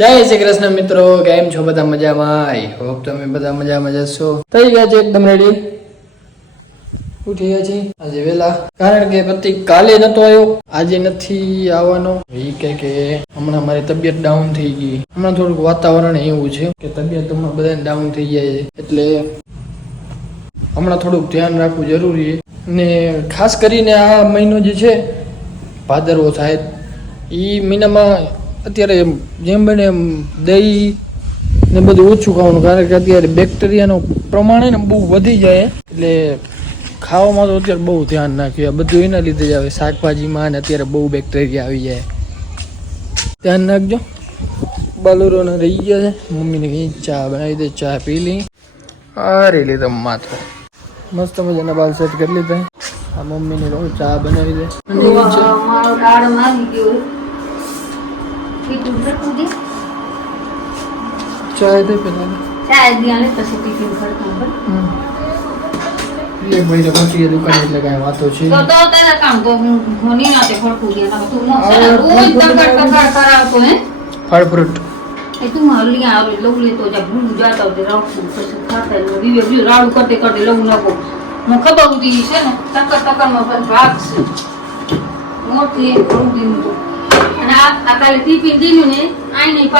જય શ્રી કૃષ્ણ મિત્રો, કેમ છો બધા મજામાં? આઈ હોપ તમે બધા મજામાં જશો થઈ ગયા છે એકદમ રેડી ઉઠી ગયા છે? આજે વેલા. કારણ કે પતિ કાલે નતો આવ્યો. આજે નથી આવવાનો. કે કે હમણાં મારી તબિયત ડાઉન થઈ ગઈ. હમણાં થોડુંક વાતાવરણ એવું છે કે તબિયત હમણાં બધાને ડાઉન થઈ જાય એટલે હમણાં થોડુંક ધ્યાન રાખવું જરૂરી છે. ને ખાસ કરીને આ મહિનો જે છે, ભાદરવો થાય એ મહિનામાં અત્યારે જેમ બને એમ દહીં ને બધું ઓછું ખાવાનું કારણ કે અત્યારે બેક્ટેરિયાનું પ્રમાણ ને બહુ વધી જાય એટલે ખાવામાં તો અત્યારે બહુ ધ્યાન નાખ્યું બધું એના લીધે જ આવે શાકભાજીમાં ને અત્યારે બહુ બેક્ટેરિયા આવી જાય ધ્યાન નાખજો બાલુરોને રહી ગયા છે મમ્મીને કહી ચા બનાવી દે ચા પી લઈ અરે લીધો માથો મસ્ત મજાના બાલ સેટ કરી લીધા આ મમ્મીને રોજ ચા બનાવી દે લે પછી ટિફિન એક પહોંચી ગયા દુકાને એટલે કાંઈ વાતો છે તો તો તારા કામ ઘણી નાતે ફરકું દે તું હવે રોજ તકડ તકડ કરાવતો હે ફળ ફ્રૂટ એ તું હલી આવે લવલી તો જા ભૂલ જાતા હોય રાખું પછી ખાતા ને વિવે વિવે રાડું કરતે કરતે લવું નાખો હું ખબર ઉધી છે ને તકડ તકડમાં ભાગ છે મોટી ઘણું આ આ ને આઈ નહીં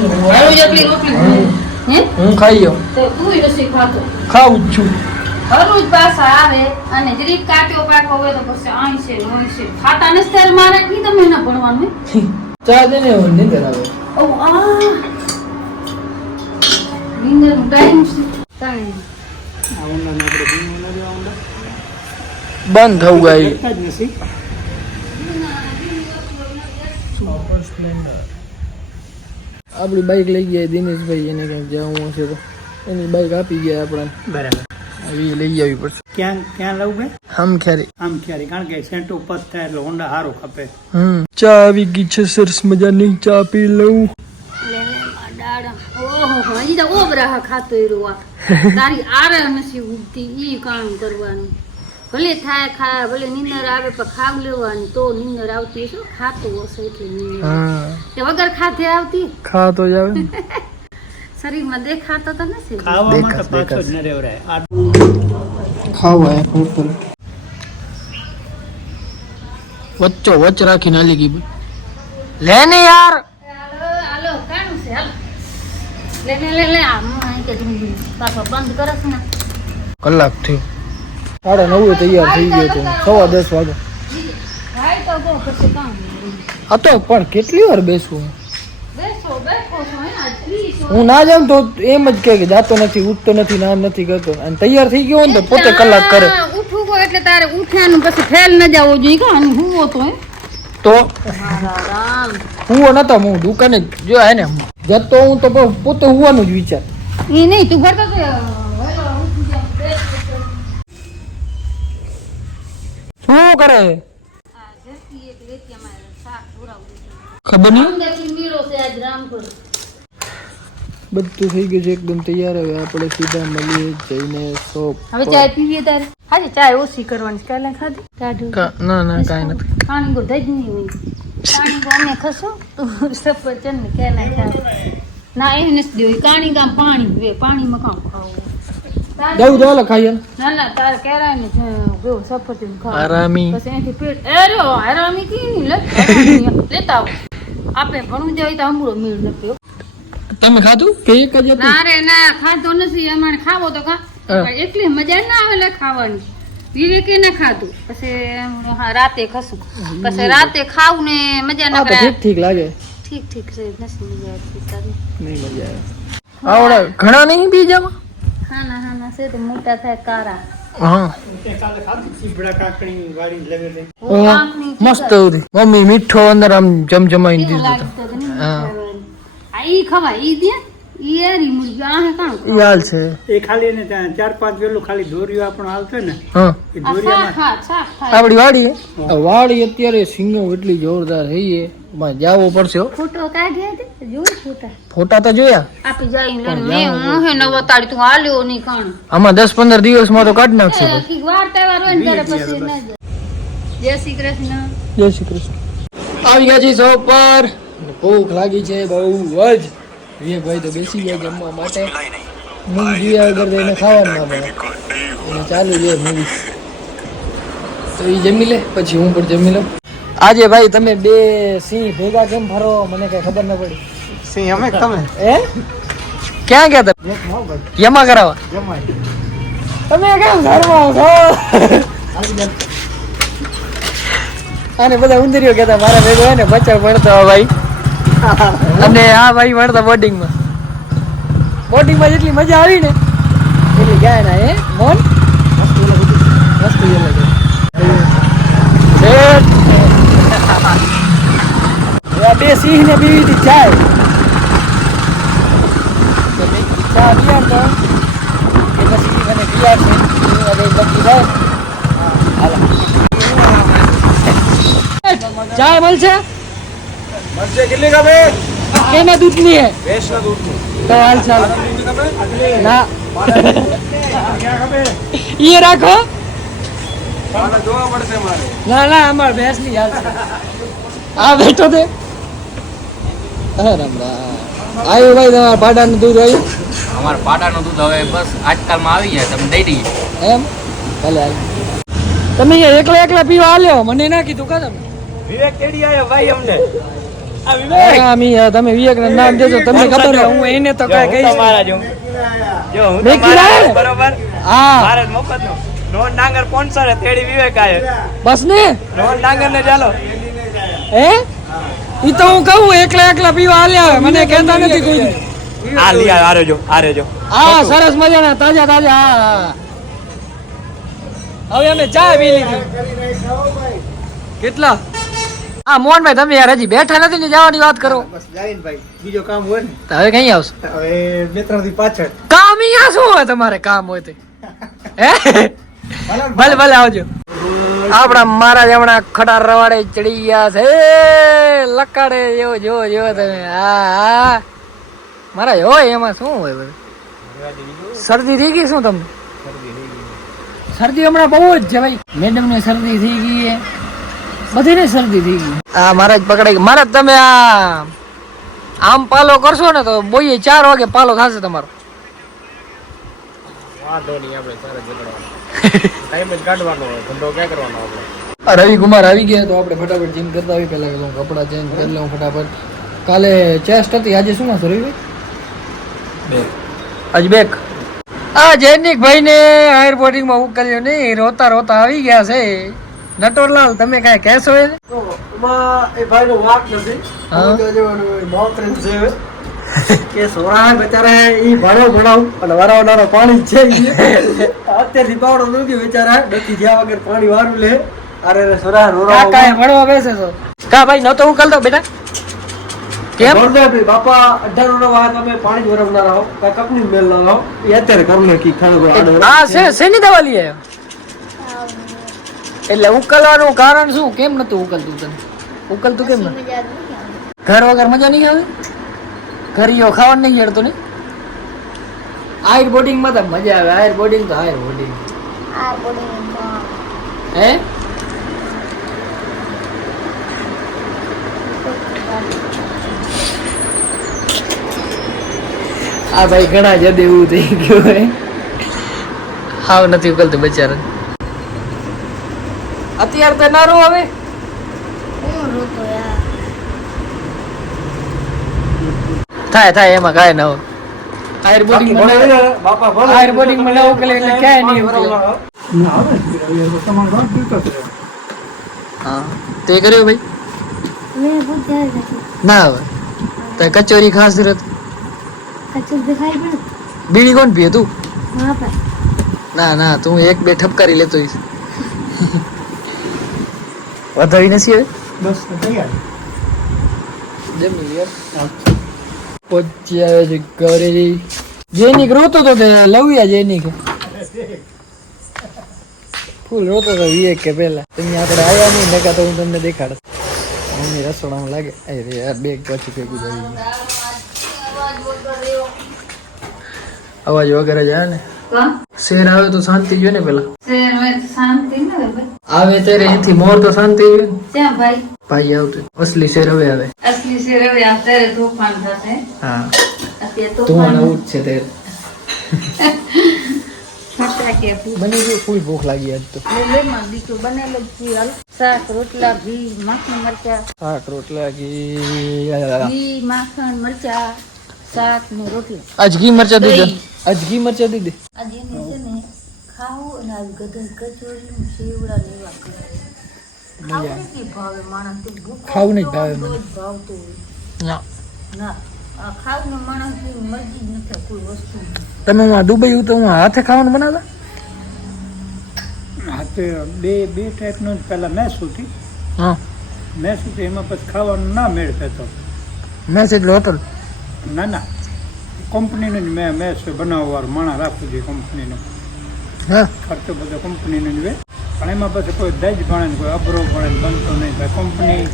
ને જેટલી રોટલી હે હું તો તું ખાવું છું. હરરોજ પાછા આવે અને જરીક કાટ્યો પાકો હોય તો પછી અહીં છે ને છે ખાતા નથી ત્યારે મારે ઈ તમે ના ભણવાનું ચા દે ને હવે નીંદર ઓ આ નીંદરનો ટાઈમ છે ટાઈમ બંધ થવું ગઈ આપણી બાઈક લઈ ગયા દિનેશભાઈ એને ક્યાંક જવું હશે તો. એની બાઈક આપી ગયા આપણા બરાબર. એ લઈ આવી પડશે ક્યાં ક્યાં લઉં ભાઈ આમ ક્યારે કારણ કે સેન્ટો પત થાય એટલે હોન્ડા સારો ખપે. હમ. ચા આવી ગઈ છે સરસ મજાની. ચા પી લઉં. હજી તો ઓબરા ખાતો એ રોવા તારી આરે નથી ઉગતી ઈ કામ કરવાનું. ભલે થાય ખાય ભલે નીંદર આવે પણ ખાવ લેવાની તો નીંદર આવતી હશે ખાતું હશે એટલે નીંદર. તે વગર ખાતે આવતી? ખા તો જ આવે. શરીરમાં દેખાતો તો નથી. ખાવા માટે દેખાશ, પાછો દેખાશ. જ ન રેવરાય. આ ખાવા વચ્ચો વચ્ચ રાખીને હાલી ગઈ. લે ને યાર. હાલો હાલો કાણું છે હાલો. લે લે લે લે આમ કે તું પાછો બંધ કરસ ને. કલાક થયો. સાડા નવું તૈયાર થઈ ગયો હતો સવા દસ વાગે. ભાઈ તો બહુ પછી કામ આ તો પણ કેટલી વાર બેસવું હે? હું ના જાઉં તો એમ જ કે જાતો નથી ઉઠતો નથી નામ નથી કરતો. અને તૈયાર થઈ ગયો ને તો પોતે કલાક કરે. હા, ઉઠવું એટલે તારે ઉઠ્યાનું પછી ફેલ ન જવો જોઈએ કે હુંવો તો તો મારા હું નતો હું દુકાને જો હે ને જતો હું તો પોતે હોવાનું જ વિચાર. એ નહીં તું ભરતો કરે. ખબર નહીં? બધું થઈ ગયું છે એકદમ તૈયાર. હવે આપણે સીધા મળીએ જઈને શોપ હવે ચાય પીવીએ તારે? હાજી ચાય ઓછી કરવાની કાલે ખાધી? ના ના કાંઈ નથી. પાણી ગો દઈ જ નહીં હોય. પાણી ગો અમે ખસો સફરચંદ ને કે ના ખાવ. ના એ નથી દેવું. કાણી ગામ પાણી વે પાણીમાં કામ ખાવું. તારે- દો લખાય ના ના તાર કેરાય ને જો સફરજન ખાવ. આરામી પછી એથી પેટ એ રહ્યો આરામી કી ની લે લેતા આવો. આપણે ભણું જાય તો હમણાં મેળ નથી તમે ખાધું? કે એક જ હતું. ના રે ના ખાધો નથી અમારે ખાવો તો ખા. એટલી મજા ના આવે લે ખાવાની. વિવેકે ના ખાધું? પછી હા રાતે ખસું પછી રાતે ખાવું ને મજા ના કરે ઠીક ઠીક લાગે. ઠીક ઠીક છે નથી મજા આવતી તારી. નહીં મજા આવે. આવડે. ઘણા નહીં બીજામાં? હા ના હા છે તો મોટા થાય કારા. હા. મસ્ત મમ્મી મીઠો અંદર આમ જમજમાઈ દીધું? હા. ઈ ખવાય ઈ દે? ઈ એરી મુરગી આ હે કામ છે. એ ખાલી ને ત્યાં ચાર પાંચ વેલું ખાલી દોરીઓ આપણો આવતો ને હા. એ દોરિયામાં આપડી વાડી આ વાડી અત્યારે સિંગો એટલી જોરદાર છે માં જાવો પડશે ફોટો કાઢ્યા તે જોઈ ફોટા. ફોટા તો જોયા. આપી જાય લે મેં હું હે નવો તાળી તું હાલ્યો નહીં કાણ. આમાં દસ પંદર દિવસમાં તો કાઢી નાખશે કી વાર તહેવાર હોય ને ત્યારે પછી ના જય. શ્રી કૃષ્ણ. જય શ્રી કૃષ્ણ. આવી ગયા પર. ભૂખ લાગી છે બહુ જ. વિવેકભાઈ તો બેસી ગયા જમવા માટે. મૂવી જોયા વગર એને ખાવાનું ના મળે. એને ચાલુ છે મૂવી તો એ જમી લે પછી હું પણ જમી લઉં. આજે ભાઈ તમે બે સિંહ ભેગા કેમ ફરો? મને કઈ ખબર ન પડી. સિંહ અમે તમે? એ ક્યાં ગયા તમે? યમા કરાવવા. તમે કેમ ઘરમાં છો? અને બધા ઉંદરીઓ કહેતા મારા ભેગો હોય ને બચાવ ભણતો ભાઈ. અને આ ભાઈ મળતા બોર્ડિંગમાં બોર્ડિંગમાં જેટલી મજા આવી ને, એટલી ગયા ના એ મોન. આ બે સિંહ ને બીવી થી જાય. ચા જાય. મળશે? મરચે કેટલી ગમે દૂધની હે. ભેંસ ના દૂધ તો હાલ ચાલ. ના. ઈ રાખો. મારે જોવા પડશે મારે. ના ના અમાર ભેંસની હાલ આ બેઠો તે હા રામ રામ. આવ્યું ભાઈ તમારા પાડાનું દૂધ આવ્યું અમારા પાડાનું દૂધ હવે બસ આજકાલમાં આવી જાય તમે દઈ દઈએ. એમ? ભલે હાલ. તમે એકલા એકલા પીવા આલ્યો મને ના કીધું કા તમે? વિવેક કેડી આવ્યો ભાઈ અમને? આ હા, મી, તમે વિવેક નામ દેજો તમને ખબર છે હું એને તો કઈ કહીશ. નહીં. જો જો હું તમારા? બરોબર? હા. ભારત મફત નો નોન ડાંગર સ્પોન્સર તેડી વિવેક આયો. બસ ને? નોન ડાંગર ને ચાલો. હે? ઈ તો હું કહું એકલા એકલા પીવા આલ્યા આવે મને કહેતા નથી કોઈ. આ લી આરે જો આરે જો. હા સરસ મજાના તાજા તાજા હા. હવે અમે ચા પી લીધી. કેટલા? હા મોહનભાઈ તમે યાર હજી બેઠા નથી ને જવાની વાત કરો. બસ ભાઈ બીજો કામ હોય ને. તો હવે કઈ આવશો? હવે બે ત્રણથી પાછળ. કામ અહીંયા શું હોય તમારે? કામ હોય તે. હે? ભલે ભલે આવજો. આપણા મારા હમણાં ખટાર રવાડે ચડી ગયા છે. લકાડે જેવો જો જો તમે. હા હા. મારા હોય એમાં શું હોય બધું? શરદી થઈ ગઈ શું તમને? શરદી હમણાં બહુ જ છે ભાઈ. મેડમ ને શરદી થઈ ગઈ છે. બધીને શરદી થઈ ગઈ. હા મહારાજ પકડાઈ મહારાજ તમે આ આમ પાલો કરશો ને તો બોઈએ ચાર વાગે પાલો થશે તમારો. આ રવિકુમાર આવી ગયા તો આપણે ફટાફટ જીમ કરતા આવી પહેલા હું કપડા ચેન્જ કરી લઉં ફટાફટ. કાલે ચેસ્ટ હતી આજે શું હશે રવિભાઈ આજ બેક. આ જૈનિક ભાઈ ને હાયરમાં ઉકેલ્યો નહીં. રોતા રોતા આવી ગયા છે. નટોરલાલ તમે કાંઈ કહેશો એને? એ ભાઈ નો વાક નથી. હા. હું છે કે સોરા બચારા ભણાવ. અને વરાવનારો પાણી છે. અત્યારથી પાવડો નથી બચારા. નથી જ્યાં વગર પાણી વારું લે. અરે રે સોરા રોરા એ ભણવા બેસે તો કા ભાઈ નતો ઉકલતો બેટા? કેમ? ભાઈ બાપા અઢાર નો વાત અમે પાણી જ વરવનારા હો. કા કપની મેલ ના લાવો એ અત્યારે કર નાખી ખાડો આ છે શેની દવા લઈ આવ્યો? એટલે ઉકલવાનું કારણ શું? કેમ નતું ઉકલતું તને? ઉકલતું કેમ નતું ઘર વગર મજા નહીં આવે? ઘરીઓ ખાવાનું નહીં જડતું ને? આયર બોર્ડિંગમાં તો મજા આવે. આયર બોર્ડિંગ તો આયર બોર્ડિંગ. હે? આ ભાઈ ઘણા જદ એવું થઈ ગયું હે. હાવ નથી ઉકલતું બચારા અત્યારે તો ના રો હવે થાય થાય એમાં કાંઈ ના હોય. આયર એટલે ક્યાંય નહીં ઉકલે હા. તે કર્યો ભાઈ? ના હવે તો કચોરી ખાસ રત બીડી કોણ પીએ તું? ના ના તું એક બે ઠપકારી લેતો વધાવી નથી હવે બસ છે ઘરે જેનિક રોતો તો તે લવ્યા જેનિક ફૂલ રોતો તો વીએ કે પેલા. અહીંયા આપણે આવ્યા નહીં નકા તો હું તમને દેખાડ. મમ્મી રસોડામાં લાગે. અરે યાર બેગ પછી ભેગું જ આવી ગયું. અવાજ વગેરે જાય ને. કા શેર આવે તો શાંતિ જોઈએ ને પેલા. શહેરમાં શાંતિ ન હોય ભાઈ. આવે ત્યારે એથી મોર તો શાંતિ હોય ભાઈ? ભાઈ આવતું. અસલી શેર હવે આવે. અસલી શેર હવે અત્યારે તોફાન થશે. હા. અત્યારે તોફાન આવું છે તે બની ગયું ફૂલ ભૂખ લાગી આજ તો. માં બનેલો જ શાક રોટલા ઘી માખણ મરચા. શાક રોટલા ઘી ઘી માખણ મરચા શાક ને રોટલી. આજ ઘી મરચા દીધા. આજ ઘી મરચા દીધી આજે એને છે ને ખાવું અને આ ગધર કચોરી સેવડા ને એવા. ખાવું નથી ભાવે માણસ તો ભૂખો ખાવું નહીં ભાવે ભાવતું હોય. ના. ના આ ખાવું ને માણસની મરજી જ નથી કોઈ વસ્તુ તમે દુબઈ હું હાથે ખાવાનું બનાવતા? હાથે બે બે ટાઈપનું જ પહેલાં મેં હતી હા. મેં હતી એમાં પછી ખાવાનું ના મેળ થતો. મેસ એટલે હોટલ? ના ના. કંપનીનું જ મેં મેસ બનાવવાનું માણસ રાખવું જોઈએ કંપનીનું ખર્ચો બધો કંપનીનો જ હોય. પણ એમાં પછી કોઈ દજ ભણે ને કોઈ અબરો ભણે બનતો નહીં. ભાઈ કંપની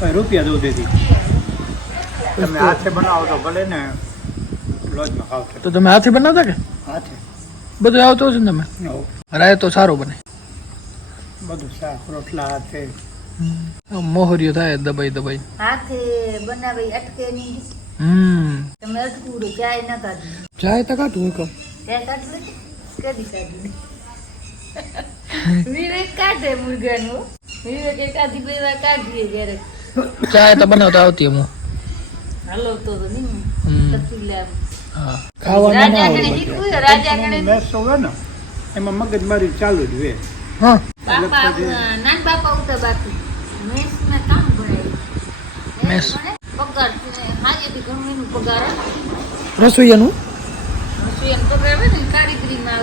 કોઈ રૂપિયા દઉં દેતી. તમે હાથે બનાવો તો ભલે ને લોજમાં ખાવ તો તમે હાથે બનાવતા કે? હાથે. બધું આવતો છે ને તમે? રાય તો સારો બને. બધું શાક રોટલા હાથે. મોહરીઓ થાય દબાઈ દબાઈ. હાથે બનાવી અટકે નહીં. હમ. તમે અટકું ચાય ન કાઢું. ચાય તો કાઢું કહું. ચાય કાઢી? કદી કાઢી વિવેક કાઢે મુર્ગાનું. વિવેક એકાદી બે વાર કાઢીએ જ્યારે ચાય તો બનાવતા આવતી હું હલવતો તો નહીં. હમ. લે હા. ખાવાનું રાજા કણે મેસ હોય ને એમાં મગજમારી ચાલુ જ હોય. હા. બાપા નાન બાપા ઉતા બાકી મેસમાં કામ ભણાય મેસ. પગાર હાજેથી ઘણું એનું પગાર. રસોઈયાનું? એમ ને કારીગરીમાં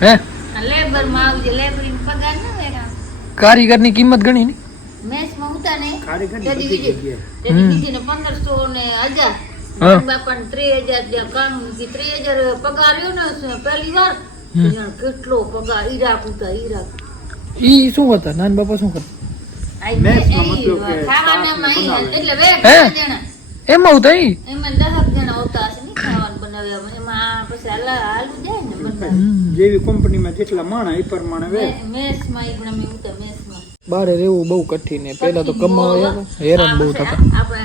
હે? લેબરમાં જાય પગાર ના વેરા. કારીગરની કિંમત ગણી ને મેસમાં ઉતા ને. તેથી બધી તેથી હમ. ને પંદરસો ને હજાર. બાપાને ત્રીસ હજાર જ્યાં કાનૂન ત્રીસ હજાર પગાર રહ્યો ને પહેલી વાર. કેટલો પગાર? ઈરાક ઉતા ઈરાક ઈ શું હતા નાન બાપા શું કરતા? એમાં એમાં દહક જણા આવતા હશે ને ખાવાનું બનાવ્યા એમાં પછી જાય ને જેવી કંપનીમાં જેટલા માણા એ પ્રમાણે વે. મે- મેસમાં ઈ પણ અમે ઉતા મેસમાં. બારે રહેવું બહુ કઠિન છે. પેલા તો કમાવા હેરાન બહુ થતા. આપણે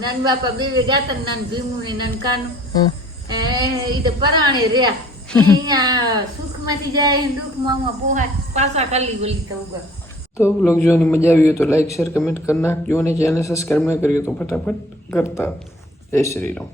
નાન બાપા બેવે ગાતા નાન ભીમું ને નાન કાનું. એ ઈ તો પરાણે રહ્યા. અહીંયા સુખમાંથી જાય ને દુઃખમાં પોહાય પાછા ખાલી વળી તો ઉગા તો બ્લોગ જોવાની મજા આવી હોય તો લાઈક શેર કમેન્ટ કરી નાખજો અને ચેનલ સબસ્ક્રાઈબ ન કર્યું તો ફટાફટ કરતા જય શ્રી રામ.